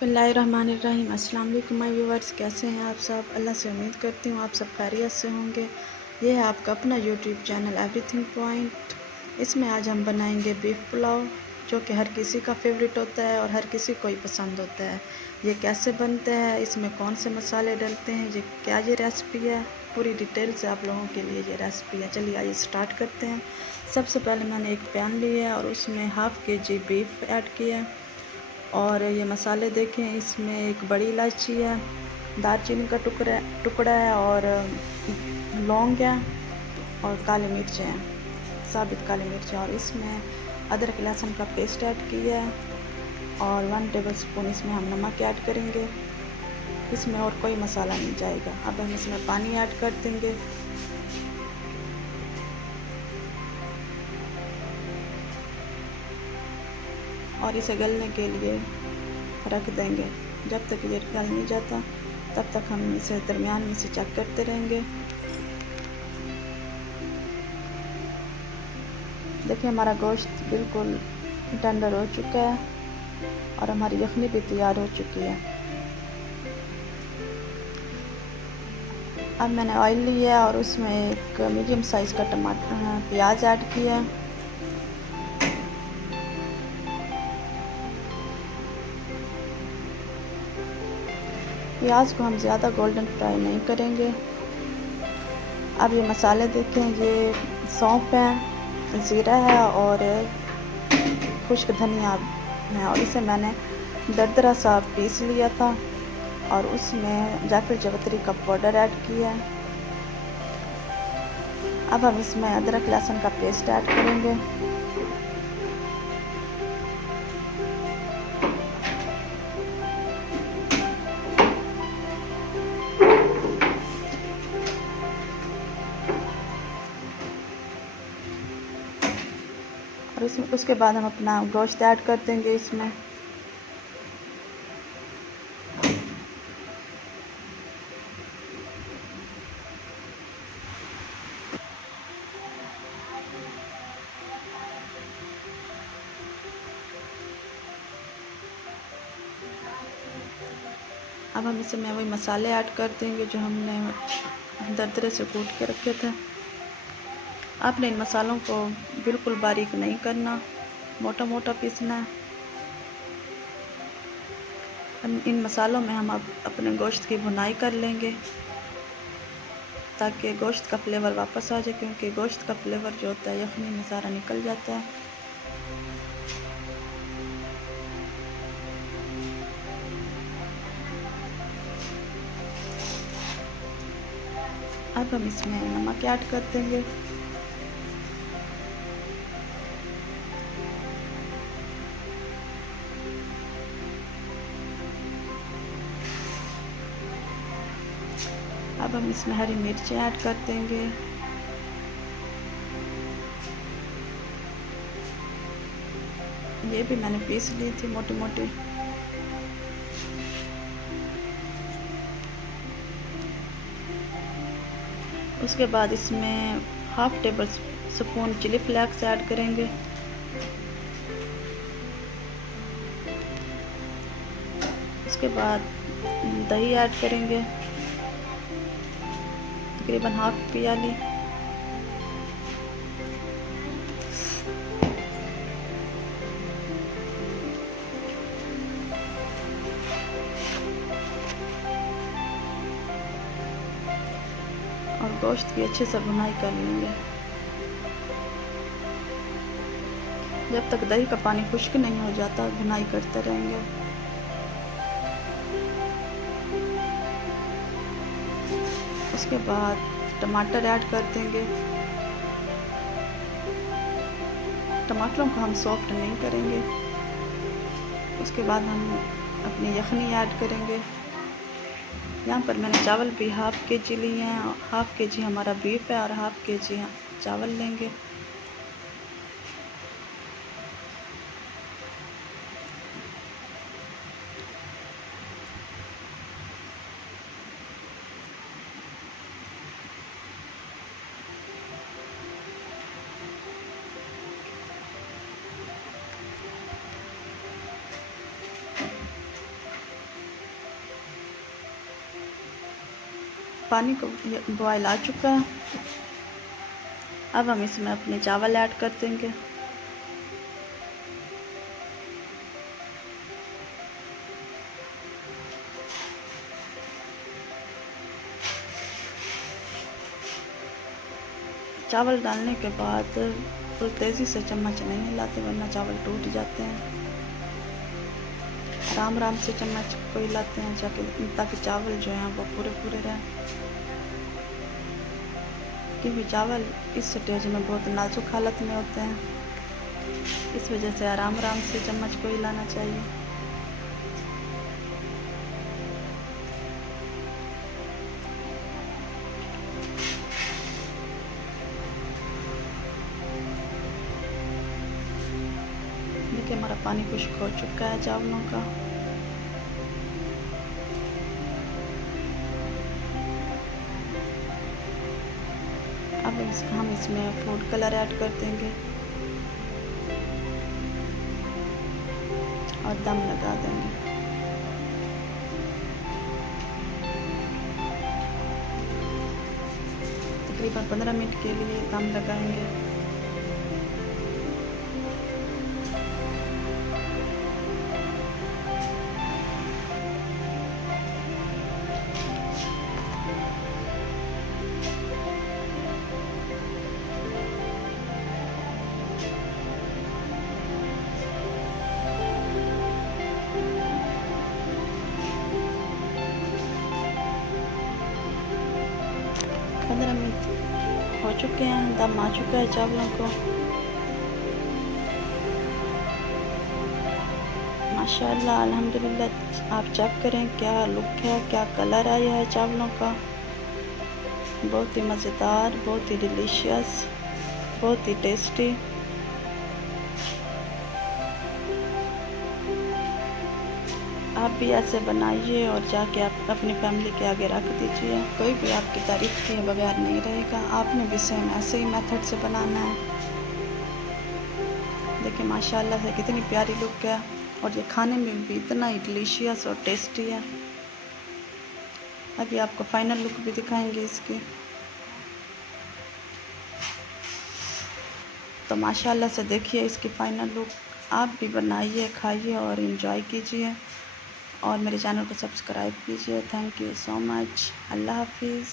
बिस्मिल्लाहिर्रहमानिर्रहीम। अस्सलाम वालेकुम माय व्यूअर्स, कैसे हैं आप सब। अल्लाह से उम्मीद करती हूँ आप सब खैरियत से होंगे। ये है आपका अपना यूट्यूब चैनल एवरीथिंग पॉइंट। इसमें आज हम बनाएंगे बीफ पुलाव, जो कि हर किसी का फेवरेट होता है और हर किसी को ही पसंद होता है। ये कैसे बनता है, इसमें कौन से मसाले डलते हैं, ये रेसिपी है, पूरी डिटेल से आप लोगों के लिए ये रेसिपी है। चलिए आइए स्टार्ट करते हैं। सबसे पहले मैंने एक पैन लिया है और उसमें हाफ़ के-जी बीफ ऐड किया है। और ये मसाले देखें, इसमें एक बड़ी इलायची है, दालचीनी का टुकड़ा है और लौंग है और काली मिर्च है, साबित काली मिर्च है। और इसमें अदरक लहसुन का पेस्ट ऐड किया है और 1 टेबलस्पून इसमें हम नमक ऐड करेंगे। इसमें और कोई मसाला नहीं जाएगा। अब हम इसमें पानी ऐड कर देंगे। और इसे गलने के लिए रख देंगे। जब तक ये गल नहीं जाता तब तक हम इसे दरमियान में से चेक करते रहेंगे। देखिए हमारा गोश्त बिल्कुल टेंडर हो चुका है और हमारी यखनी भी तैयार हो चुकी है। अब मैंने ऑयल लिया है और उसमें एक मीडियम साइज़ का प्याज ऐड किया है। प्याज को हम ज़्यादा गोल्डन फ्राई नहीं करेंगे। अब ये मसाले देखें, ये सौंफ है, ज़ीरा है और खुश्क धनिया है और इसे मैंने दरदरा सा पीस लिया था और उसमें जाफर जवतरी का पाउडर ऐड किया है। अब हम इसमें अदरक लहसुन का पेस्ट ऐड करेंगे। और उसके बाद हम अपना गोश्त ऐड कर देंगे इसमें। अब हम इसमें वही मसाले ऐड कर देंगे जो हमने दरदरे से कूट के रखे थे। आपने इन मसालों को बिल्कुल बारीक नहीं करना, मोटा मोटा पीसना है। इन मसालों में हम अब अपने गोश्त की भुनाई कर लेंगे ताकि गोश्त का फ्लेवर वापस आ जाए, क्योंकि गोश्त का फ्लेवर जो होता है यखनी में सारा निकल जाता है। अब हम इसमें नमक ऐड कर देंगे। अब हम इसमें हरी मिर्ची ऐड कर देंगे। ये भी मैंने पीस ली थी मोटी मोटी। उसके बाद इसमें half tablespoon chilli flakes add करेंगे। उसके बाद दही ऐड करेंगे, तकरीबन हाफ प्याली। और गोश्त की अच्छे से भुनाई कर लेंगे जब तक दही का पानी खुश्क नहीं हो जाता। भुनाई करते रहेंगे। उसके बाद टमाटर ऐड कर देंगे। टमाटरों को हम सॉफ्ट नहीं करेंगे। उसके बाद हम अपनी यखनी ऐड करेंगे। यहाँ पर मैंने चावल भी हाफ़ के-जी लिए हैं। हाफ़ के-जी हमारा बीफ है और हाफ़ के-जी चावल लेंगे। पानी को बॉयल आ चुका है। अब हम इसमें अपने चावल ऐड कर देंगे। चावल डालने के बाद फुल तेज़ी से चम्मच नहीं हिलाते वरना चावल टूट जाते हैं। आराम आराम से चम्मच को हिलाते हैं ताकि चावल जो हैं वो पूरे पूरे रहें, क्योंकि चावल इस स्टेज में बहुत नाजुक हालत में होते हैं। इस वजह से आराम आराम से चम्मच को हिलाना चाहिए। देखिए हमारा पानी खुश्क हो चुका है चावलों का। अब हम इसमें फूड कलर ऐड कर देंगे और दम लगा देंगे। तकरीबन 15 मिनट के लिए दम लगाएंगे। पंद्रह मिनट हो चुके हैं, दम आ चुका है चावलों को। माशाल्लाह अल्हम्दुलिल्लाह। आप चेक करें क्या लुक है, क्या कलर आया है चावलों का। बहुत ही मज़ेदार, बहुत ही डिलीशियस, बहुत ही टेस्टी। आप भी ऐसे बनाइए और जाके आप अपनी फैमिली के आगे रख दीजिए। कोई भी आपकी तारीफ़ किए बगैर नहीं रहेगा। आपने भी सेम ऐसे ही मेथड से बनाना है। देखिए माशाल्लाह से कितनी प्यारी लुक है और ये खाने में भी इतना ही डिलीशियस और टेस्टी है। अभी आपको फाइनल लुक भी दिखाएंगे इसकी। तो माशाल्लाह से देखिए इसकी फ़ाइनल लुक। आप भी बनाइए, खाइए और इन्जॉय कीजिए और मेरे चैनल को सब्सक्राइब कीजिए। Thank you so much. अल्लाह हाफिज़।